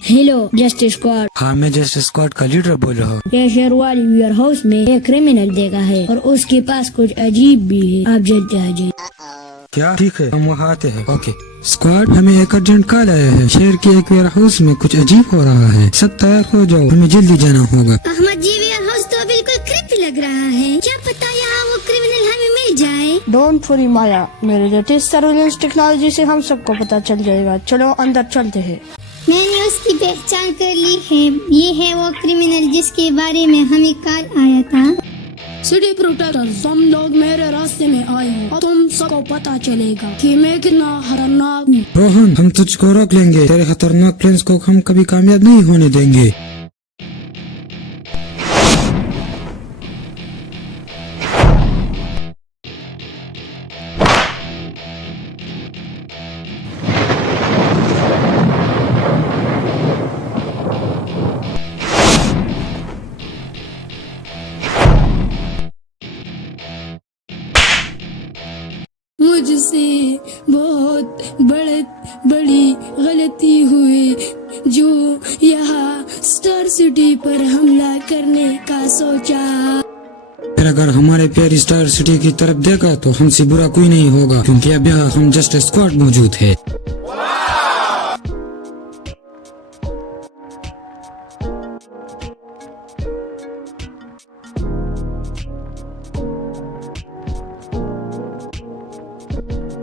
Hello justice squad. हाँ, मैं justice squad का लीडर बोल रहा हूँ। ये शेरवाली वेयर हाउस में एक क्रिमिनल देखा है और उसके पास कुछ अजीब भी है। आप जल्दी आ जाइए। क्या? ठीक है, हम वहाँ आते हैं। ओके स्क्वाड, हमें एक अर्जेंट कॉल आया है। शहर के एक वेयर हाउस में कुछ अजीब हो रहा है। सब तैयार हो जाओ, हमें जल्दी जाना होगा। अहमद जी, वेयर हाउस तो बिल्कुल क्रिपी लग रहा है। क्या पता यहाँ वो क्रिमिनल हमें मिल जाए। डोंट वरी माया, मेरे लेटेस्ट सर्विलेंस टेक्नोलॉजी से हम सबको पता चल जाएगा। चलो अंदर चलते हैं। मैंने उसकी पहचान कर ली है। ये है वो क्रिमिनल जिसके बारे में हमें कॉल आया था। सिटी प्रोटेक्टर, तुम लोग मेरे रास्ते में आए हो और तुम सबको पता चलेगा कि मैं कितना खतरनाक हूँ। रोहन, हम तुझको रोक लेंगे। तेरे खतरनाक प्लान्स को हम कभी कामयाब नहीं होने देंगे। मुझसे बहुत बड़ी गलती हुई जो यहाँ स्टार सिटी पर हमला करने का सोचा। फिर अगर हमारे प्यारी स्टार सिटी की तरफ देखा तो हमसे बुरा कोई नहीं होगा, क्योंकि अब यहाँ हम जस्टिस स्क्वाड मौजूद है।